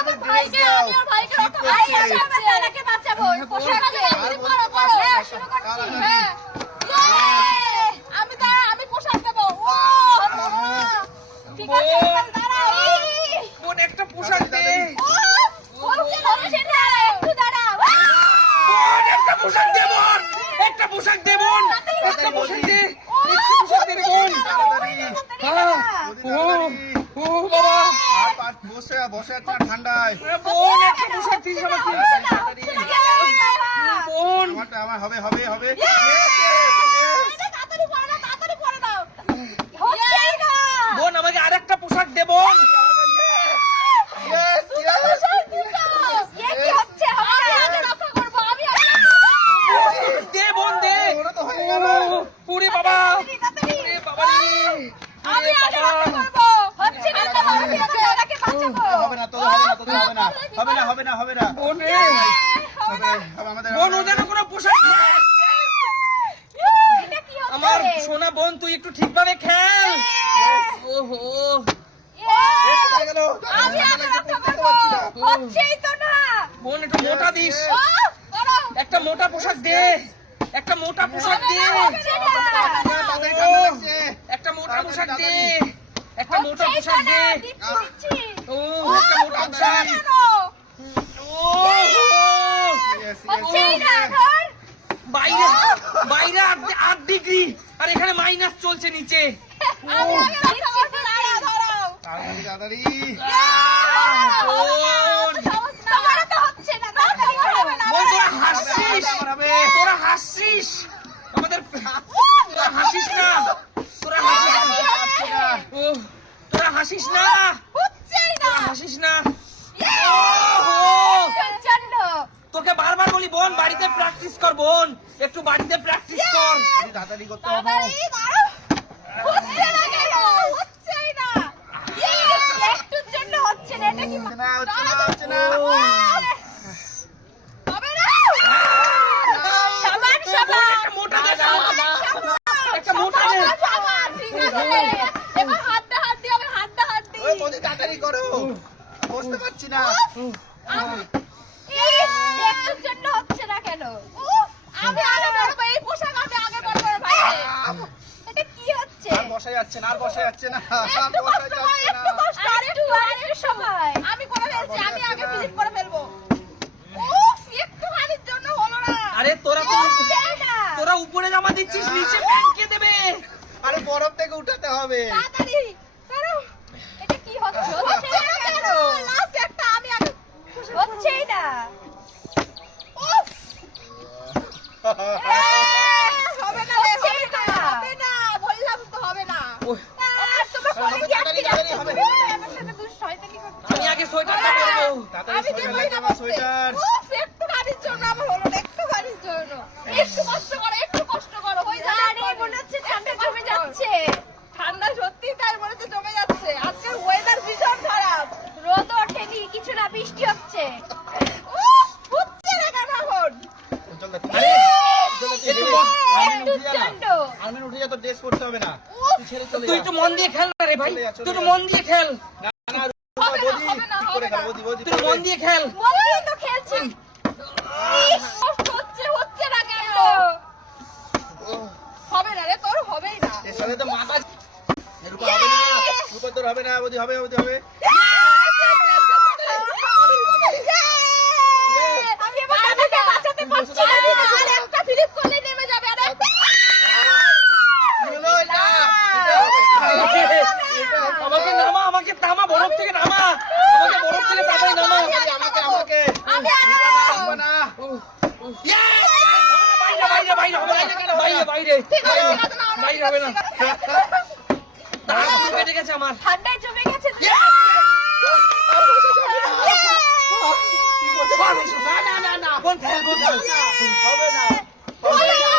আমাদের ড্রেস দাও। আমি ওর ভাইকে রক্ষা করছি। আমি তারাকে বাঁচাবো। পোশাক দিয়ে করো করো। হ্যাঁ শুরু করছি। হ্যাঁ আমি পোশাক দেবো। ও ঠিক আছে দাঁড়াও। বোন একটা পোশাক দে। হচ্ছে না একটু দাঁড়াও। বোন একটা পোশাক দে বোন। একটা পোশাক দে বোন। একটা পোশাক দে। একটা পোশাক দে বোন। ও বাবা। আর বসে বসে আছে ঠান্ডায়। বোন একটা পোশাক দিস আমাকে। বোন আমার হবে হবে হবে। তাড়াতাড়ি পরে দাও তাড়াতাড়ি পরে দাও। হচ্ছেই না। বোন আমাকে আরেকটা পোশাক দে বোন। কি হচ্ছে? আমি আগে রক্ষা করবো। আমি দে বোন দে। ওরা তো হয়ে গেল। ওরে বাবা। তাড়াতাড়ি ওরে বাবা রে। আমি আগে রক্ষা করবো। হচ্ছে না তো আমি আগে ওনাকে বাঁচাবো। হবে না তোদের হবে না তোদের হবে না। হবে না হবে না হবে না। বোন রে। হবে আমাদের বোন ওদের কোনো পোশাক দে। এটা কি হচ্ছে? আমার সোনা বোন তুই একটু ঠিকভাবে খেল। ওহো হয়ে গেল। আমি আগে রক্ষা করবো। হচ্ছেই তো না। বোন একটু মোটা দিস। করো। একটা মোটা পোশাক দে। একটা মোটা পোশাক দে। হচ্ছে না। তাদের ঠান্ডা লাগছে। একটা মোটা পোশাক দে। একটা মোটা পোশাক দে। দিচ্ছি। ও একটা মোটা পোশাক। ও Yes, yes, হচ্ছেই না yes. ধর। বাইরে বাইরে 8 ডিগ্রি আর এখানে মাইনাস চলছে নিচে। আমি আগে রক্ষা করবো। দাঁড়াও ধরো। তাড়াতাড়ি তাড়াতাড়ি। বোন তোমারও তো হচ্ছে না। তাড়াতাড়ি হবে না। বোন তোরা হাসছিস। আমার হবে। তোরা হাসছিস। আমাদের তোরা হাসিস না। তোরা হাসিস না। ও তোরা হাসিস না। হচ্ছেই না। তোরা হাসিস না। প্রচন্ড। তোকে বারবার বলি বোন বাড়িতে প্র্যাকটিস কর বোন। একটু বাড়িতে প্র্যাকটিস কর। তাড়াতাড়ি করতে হবে। তাড়াতাড়ি দাঁড়াও। হচ্ছে না কেন? হচ্ছেই না। একটুর জন্য হচ্ছে না। এটা কি হচ্ছে না হচ্ছে না হচ্ছে না। হবে না। সাবান সাবান। একটা মোটা দে। সাবান, একটা মোটা দে। সাবান, ঠিক আছে। এবার হাত দিয়ে হবে, হাত দিয়ে। ওই বৌদি তাড়াতাড়ি করো। বসতে পারছি না। একটুর জন্য হচ্ছে না কেন? আমি আগে করবো। এই পোশাক আমি আগে করবো রে ভাই। এটা কি হচ্ছে? আর বসা যাচ্ছে না আর বসা যাচ্ছে না। আর একটু বসা কষ্ট হয়, যাচ্ছে একটু না। কষ্ট, আরেকটু সময়। আমি করে ফেলছি, আমি আগে ফিনিশ করে ফেলবো। উফ, একটুখানির জন্য হলো না। আরে তোরা তো হচ্ছেই না। তোরা উপরে জামা দিচ্ছিস নিচে প্যান্ট কে দেবে? আরে বরফ থেকে উঠাতে হবে। তাড়াতাড়ি করো। এটা কি হচ্ছে? হচ্ছে না কেন? লাস্ট একটা আমি আগে। হচ্ছেই না। উফ, হবে না রে, হবে না, হবে না, বললাম তো হবে না। ওহ, তোমরা পরে হবে, কি তাড়াতাড়ি, আটকে যাচ্ছ? হবে। আমার সাথে দুই শয়তানি করছো। আমি আগে সোয়েটারটা পরবো। তাড়াতাড়ি আমি সোয়েটার দেবই লাগবে না আমার বসতে। সোয়েটার। উফ, একটুখানির জন্য আমার হলো না, একটুখানির জন্য। একটু কষ্ট করো, একটু কষ্ট করো, হয়ে যাবে। আরে মনে হচ্ছে ঠান্ডা জমে যাচ্ছে। ঠান্ডা সত্যি তাই মনে হচ্ছে জমে যাচ্ছে। আজকের ওয়েদার ভীষণ খারাপ। রোদ ওঠেনি, কিছু না, বৃষ্টি হচ্ছে। উফ, হচ্ছে না কেন এখন? চল দেখ। আরে, একটু একটু চন্ড। আর্মিন উঠে যা তো ড্রেস পরতে হবে না। উফ, তুই ছেড়ে চলে তুই যা। একটু মন দিয়ে খেল না রে ভাই। চলে যা, চলে তুই একটু যা। মন দিয়ে খেল। না না হবে না, বৌদি হবে না, ঠিক হবে করে না। খেল বৌদি তুই একটু মন দিয়ে খেল। বলেই তো খেলছি। ইস, কষ্ট হচ্ছে, হচ্ছে না কেন? হবে না রে, তোর হবেই না। এর সাথে তো মাথা রূপা হবে না। রূপা তোর হবে না বৌদি হবে বৌদি হবে। আমি এবার দাদাকে বাঁচাতে পারছি না। আর একটা ফিলিপ করলেই নেমে যাবে। আর একটা। হলো এটা। আমাকে নামা, আমাকে নামা, বরফ থেকে নামা। আমাকে বরফ থেকে তাড়াতাড়ি নামা। আমাকে আমাকে আমি হবে না। Yes! বাইরে বাইরে বাইরে হবে না। বাইরে বাইরে ঠিক আছে, ঠিক আছে, না, না, বাইরে হবে না। দাঁড়া পুরো কেটে গেছে আমার। ঠান্ডায় জমে গেছে। না না না না বোন খেল বোন খেল। হবে না। হবে না।